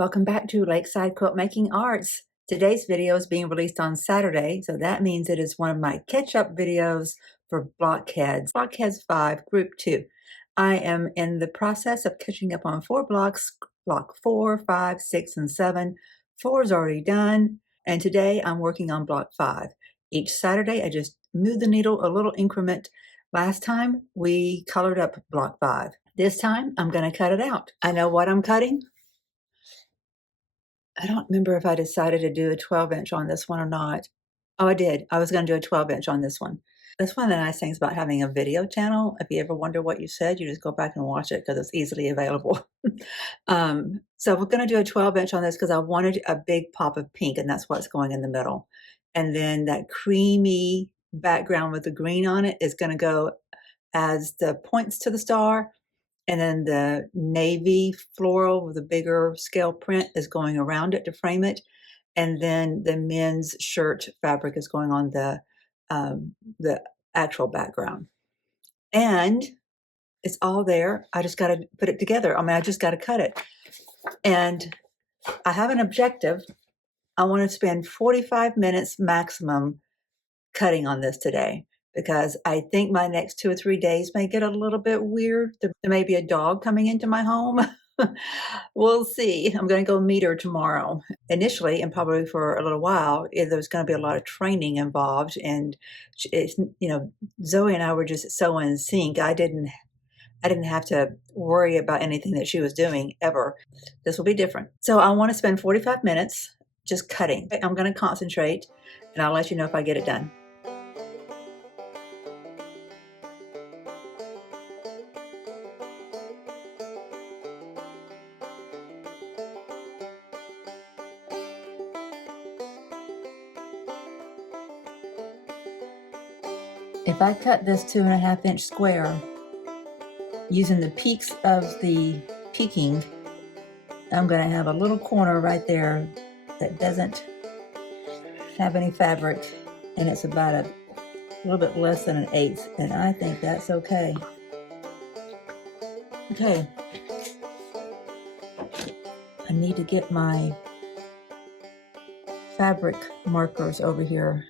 Welcome back to Lakeside Quilt Making Arts. Today's video is being released on Saturday, so that means it is one of my catch-up videos for Blockheads. Blockheads 5, Group 2. I am in the process of catching up on 4 blocks, block 4, 5, 6, and 7. 4 is already done, and today I'm working on block 5. Each Saturday I just move the needle a little increment. Last time we colored up block 5. This time I'm going to cut it out. I know what I'm cutting. I don't remember if I decided to do a 12-inch on this one or not. Oh, I did. I was going to do a 12-inch on this one. That's one of the nice things about having a video channel. If you ever wonder what you said, you just go back and watch it because it's easily available. So we're going to do a 12-inch on this because I wanted a big pop of pink, and that's what's going in the middle. And then that creamy background with the green on it is going to go as the points to the star. And then the navy floral with a bigger scale print is going around it to frame it. And then the men's shirt fabric is going on the actual background. And it's all there. I just got to put it together. I mean, I just got to cut it. And I have an objective. I want to spend 45 minutes maximum cutting on this today, because I think my next 2 or 3 days may get a little bit weird. There may be a dog coming into my home. We'll see. I'm going to go meet her tomorrow. Initially, and probably for a little while, there's going to be a lot of training involved. And it's, Zoe and I were just so in sync. I didn't have to worry about anything that she was doing ever. This will be different. So I want to spend 45 minutes just cutting. I'm going to concentrate, and I'll let you know if I get it done. If I cut this 2.5-inch square using the peaks of the peaking, I'm going to have a little corner right there that doesn't have any fabric, and it's about a little bit less than 1/8, and I think that's okay. Okay, I need to get my fabric markers over here.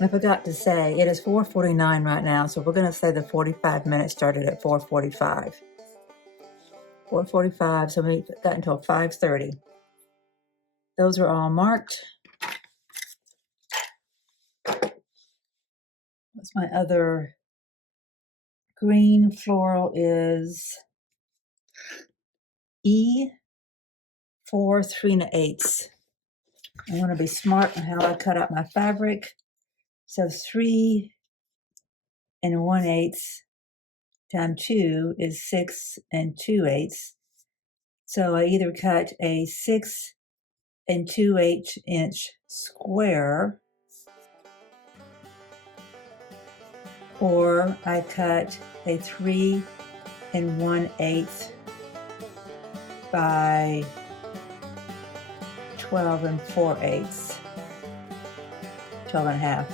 I forgot to say, it is 4:49 right now, so we're going to say the 45 minutes started at 4:45. 4:45, so we got until 5:30. Those are all marked. What's my other green floral is E4 3/8. I want to be smart on how I cut out my fabric. So 3 1/8 times 2 is 6 2/8. So I either cut a 6 2/8 inch square, or I cut a 3 1/8 by 12 4/8, 12 1/2.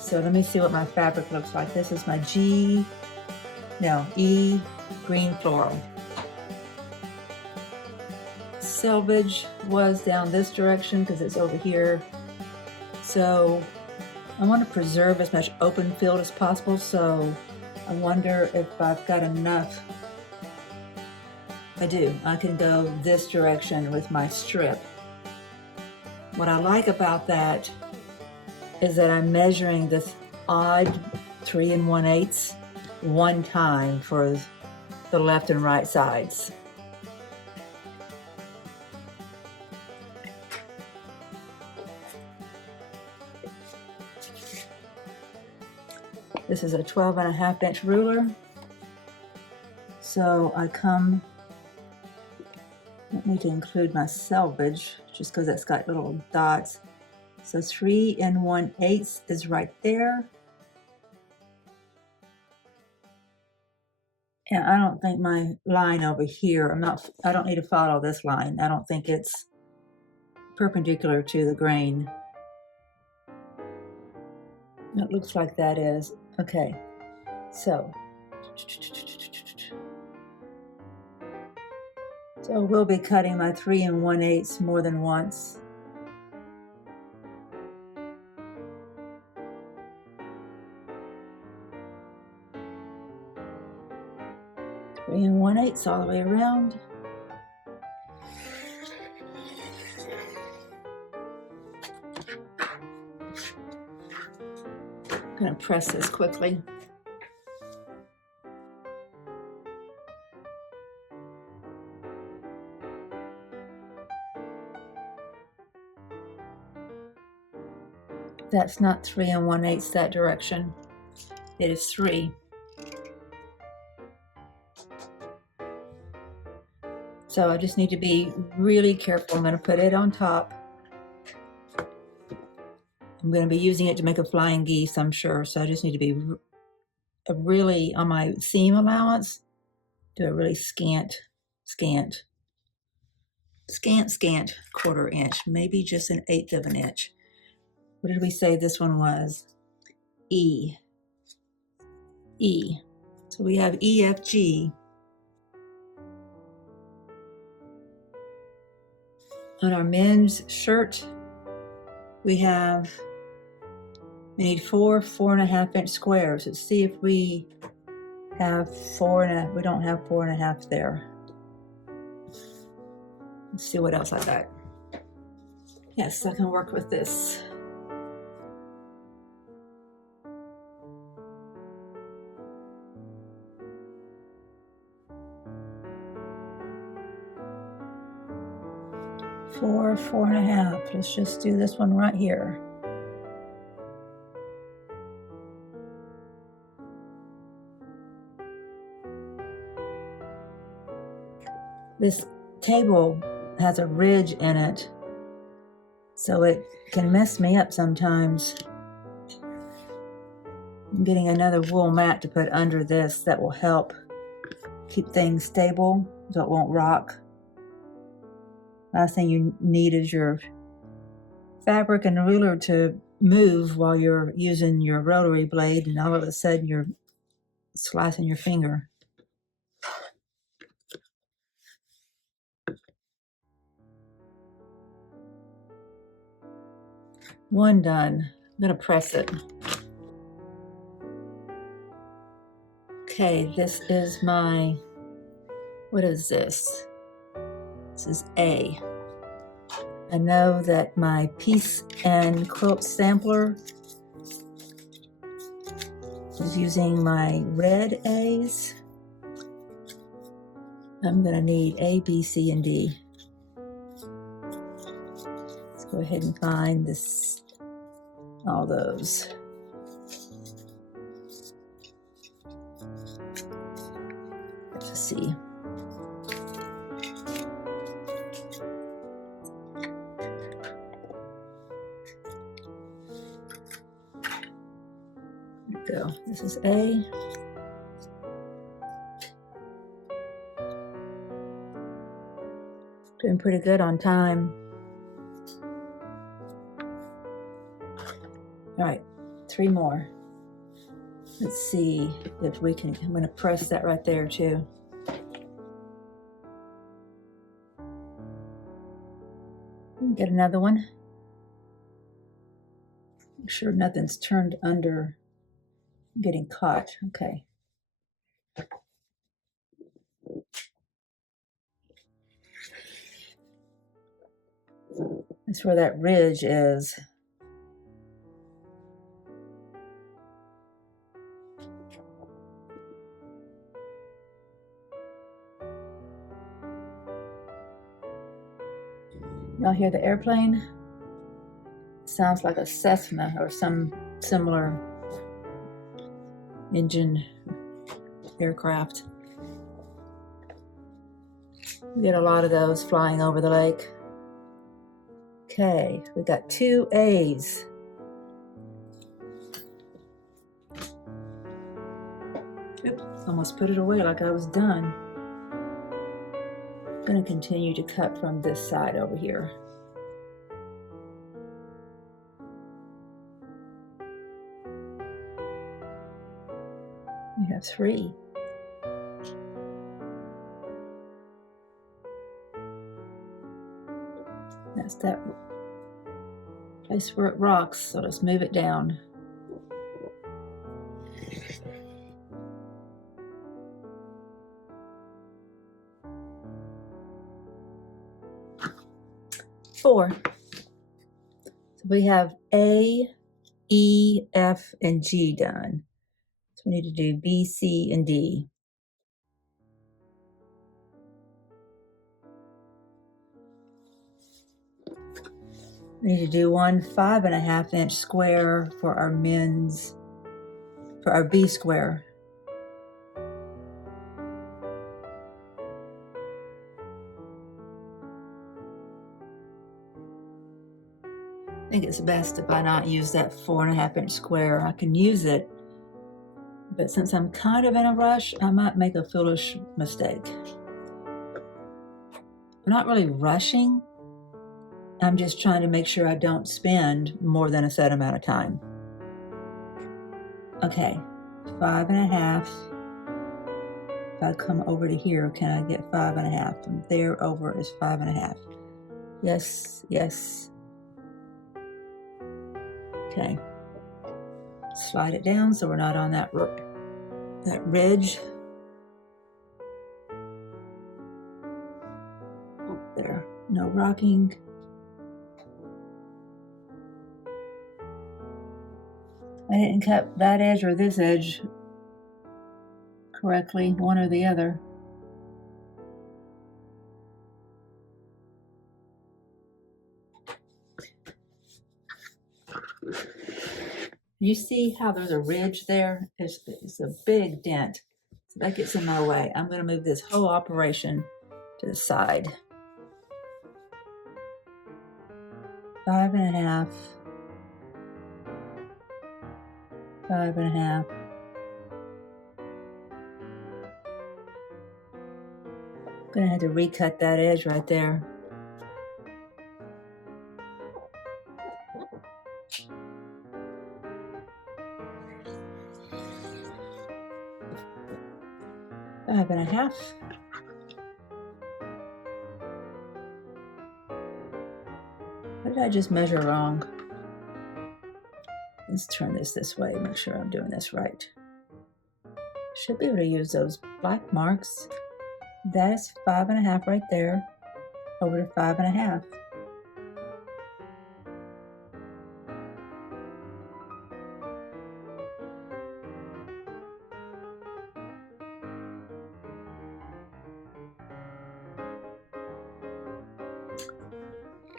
So let me see what my fabric looks like. This is my E green floral. Selvage was down this direction because it's over here. So I want to preserve as much open field as possible, so I wonder if I've got enough. I do. I can go this direction with my strip. What I like about that is that I'm measuring this odd 3 1/8 one time for the left and right sides. This is a 12.5-inch ruler. So I don't need to include my selvage just because it's got little dots. So 3 1/8 is right there. And I don't think my line over here, I don't need to follow this line. I don't think it's perpendicular to the grain. It looks like that is. Okay, so we'll be cutting my 3 1/8 more than once. Three and 1/8 all the way around. I'm gonna press this quickly. That's not 3 1/8 that direction. It is 3. So I just need to be really careful. I'm going to put it on top. I'm going to be using it to make a flying geese, I'm sure. So I just need to be really, on my seam allowance, do a really scant 1/4 inch, maybe just 1/8 of an inch. What did we say this one was? E. So we have E, F, G. On our men's shirt, we need 4 4.5 inch squares. Let's see if we have 4.5. We don't have 4.5 there. Let's see what else I got. Yes, I can work with this. Four 4.5. Let's just do this one right here. This table has a ridge in it, so it can mess me up sometimes. I'm getting another wool mat to put under this that will help keep things stable so it won't rock. Last thing you need is your fabric and ruler to move while you're using your rotary blade, and all of a sudden you're slicing your finger. One done. I'm gonna press it. Okay, this is my, what is this? This is A. I know that my piece and quilt sampler is using my red A's. I'm gonna need A, B, C, and D. Let's go ahead and find this, all those. Let's see. There we go. This is A. Doing pretty good on time. All right, 3 more. Let's see if we can, I'm gonna press that right there too. Get another one. Make sure nothing's turned under, getting caught. Okay. That's where that ridge is. Y'all hear the airplane? Sounds like a Cessna or some similar engine aircraft. We get a lot of those flying over the lake. Okay, we got 2 A's. Oops, almost put it away like I was done. I'm going to continue to cut from this side over here. have 3. That's that place where it rocks, so let's move it down. Four. So we have A, E, F, and G done. So we need to do B, C, and D. We need to do one 5.5 inch square for our for our B square. I think it's best if I not use that 4.5 inch square. I can use it, but since I'm kind of in a rush, I might make a foolish mistake. I'm not really rushing. I'm just trying to make sure I don't spend more than a set amount of time. Okay, 5.5. If I come over to here, can I get 5.5? From there over is 5.5. Yes, yes. Okay. Slide it down so we're not on that ridge. There, no rocking. I didn't cut that edge or this edge correctly, one or the other. You see how there's a ridge there? It's a big dent. So that gets in my way. I'm going to move this whole operation to the side. 5.5. 5.5. I'm going to have to recut that edge right there. Five and a half. What did I just measure wrong? Let's turn this way, make sure I'm doing this right. Should be able to use those black marks. That is 5.5 right there, over to 5.5.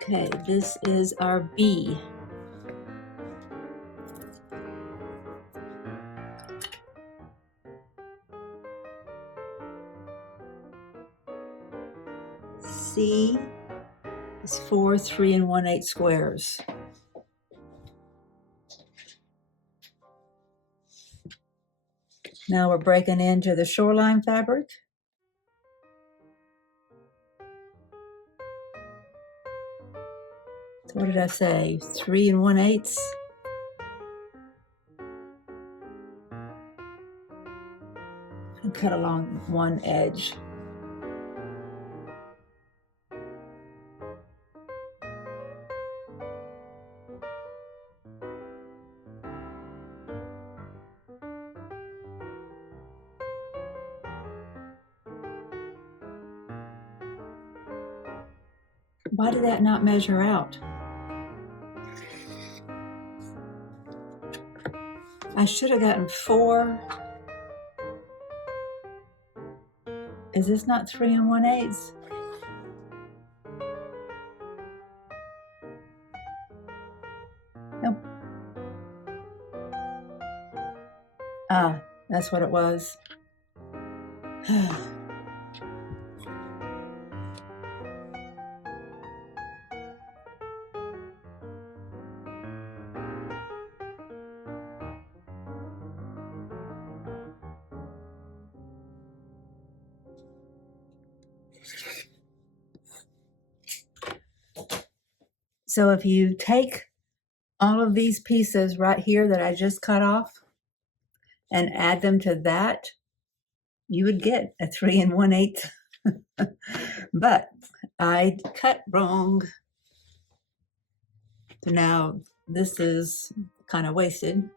Okay, this is our B. C is 4 3 1/8 squares. Now we're breaking into the shoreline fabric. So what did I say? 3 1/8. And cut along one edge. Why did that not measure out? I should have gotten 4. Is this not 3 1/8? Nope. Ah, that's what it was. So if you take all of these pieces right here that I just cut off and add them to that, you would get a 3 1/8. But I cut wrong. So now this is kind of wasted.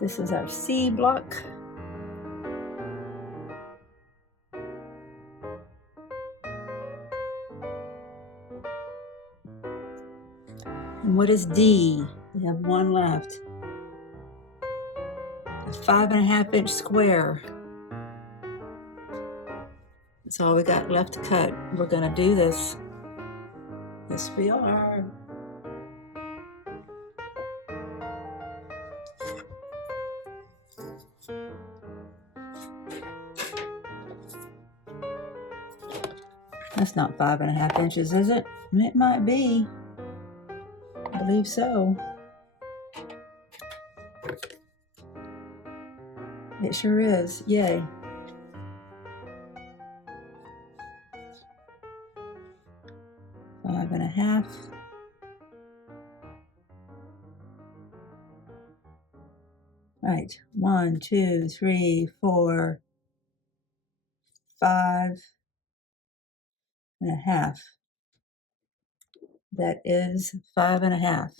This is our C block. And what is D? We have one left. A 5 1/2 inch square. That's all we got left to cut. We're gonna do this. Yes, we are. That's not 5 1/2 inches, is it? It might be. I believe so. It sure is. Yay. Five and a half. Right. 1, 2, 3, 4, 5.5. That is 5.5.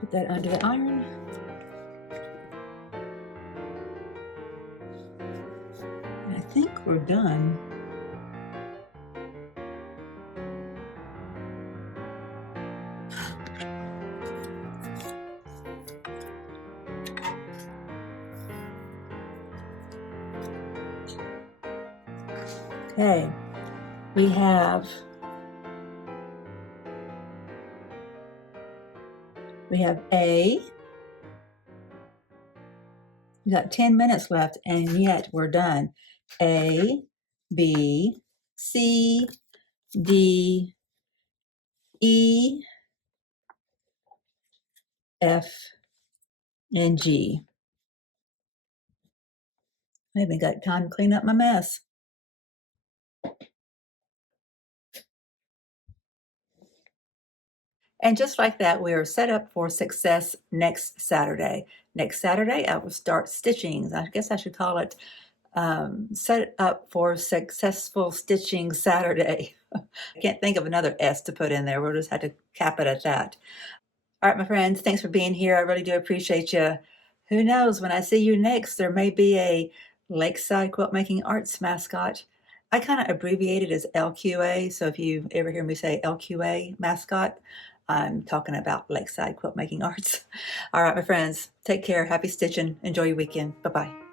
Put that under the iron. And I think we're done. Okay, we have A. We got 10 minutes left, and yet we're done. A, B, C, D, E, F, and G. I haven't got time to clean up my mess. And just like that, we are set up for success next Saturday. Next Saturday, I will start stitching. I guess I should call it set up for successful stitching Saturday. I can't think of another S to put in there. We'll just have to cap it at that. All right, my friends, thanks for being here. I really do appreciate you. Who knows, when I see you next, there may be a Lakeside Quilt Making Arts mascot. I kind of abbreviate it as LQA, so if you ever hear me say LQA mascot, I'm talking about Lakeside Quilt Making Arts. All right, my friends, take care. Happy stitching. Enjoy your weekend. Bye-bye.